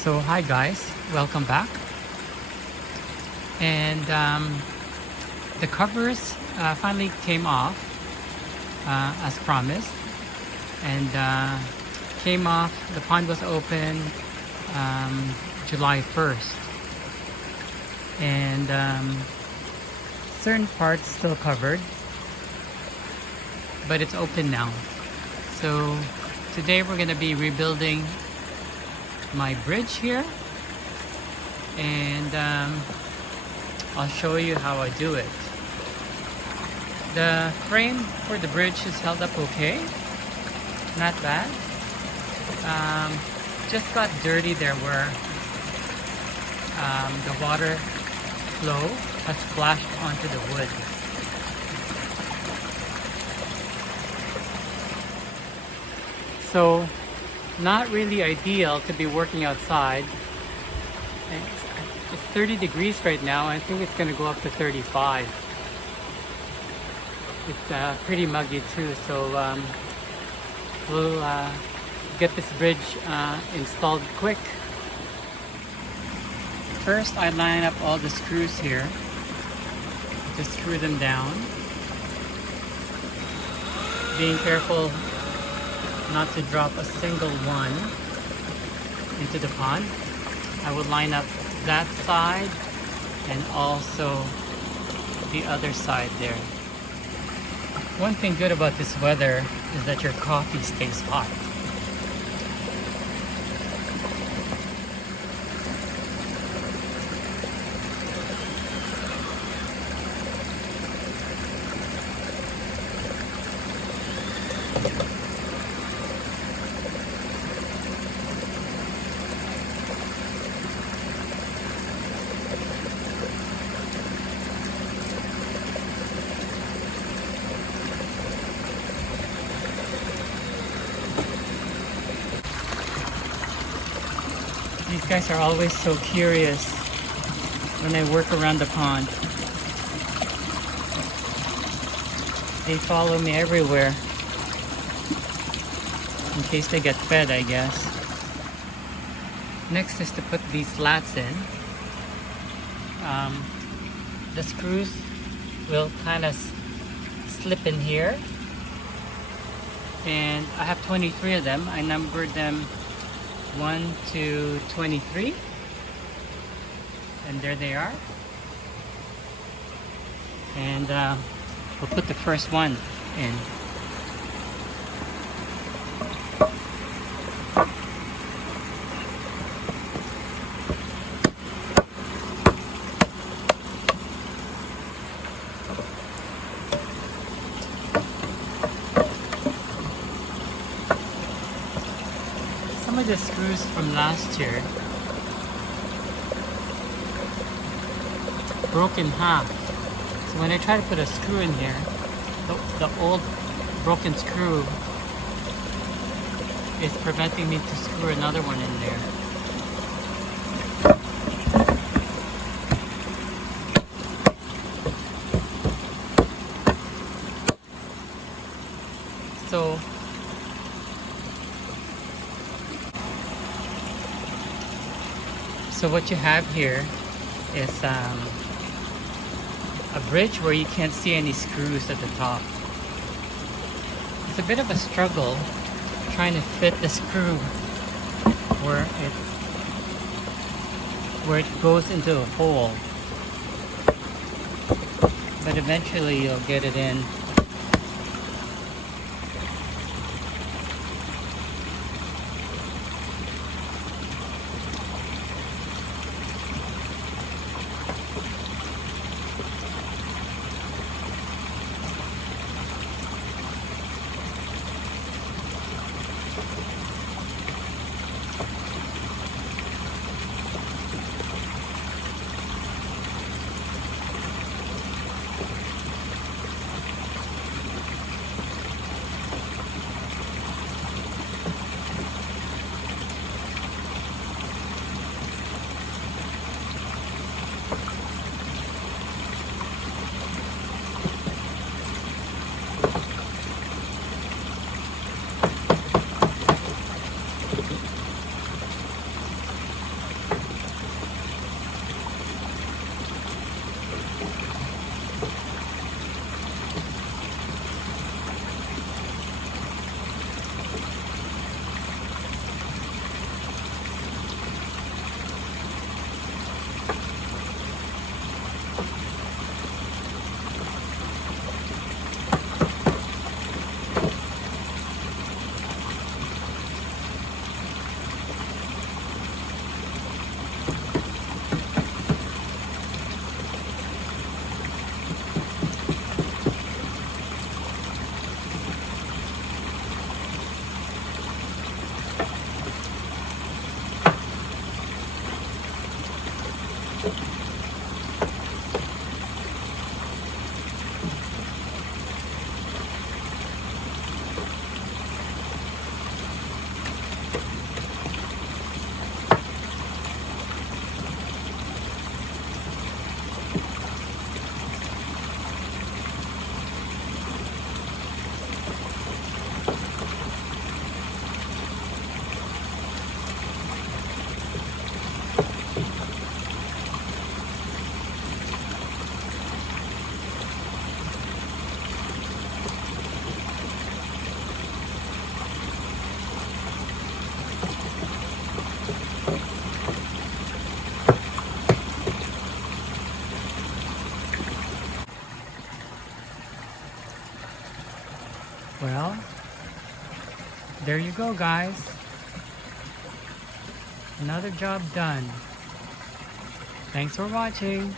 So hi guys, welcome back. And the covers finally came off as promised, and came off. The pond was open July 1st, and certain parts still covered, but it's open now. So today we're going to be rebuilding my bridge here, and I'll show you how I do it. The frame for the bridge is held up okay, not bad. Just got dirty there where the water flow has splashed onto the wood. So not really ideal to be working outside. It's 30 degrees right now. I think it's going to go up to 35. It's pretty muggy too, so we'll get this bridge installed quick. First, I line up all the screws here. Just screw them down. Being careful not to drop a single one into the pond. I would line up that side and also the other side there. One thing good about this weather is that your coffee stays hot. These guys are always so curious when I work around the pond. They follow me everywhere in case they get fed, I guess. Next is to put these slats in. The screws will kind of slip in here, and I have 23 of them. I numbered them 1 to 23, and there they are. And we'll put the first one in. Some of the screws from last year broke in half. So when I try to put a screw in here, the old broken screw is preventing me to screw another one in there. So what you have here is a bridge where you can't see any screws at the top. It's a bit of a struggle trying to fit the screw where it goes into a hole, but eventually you'll get it in. Well, there you go, guys. Another job done. Thanks for watching.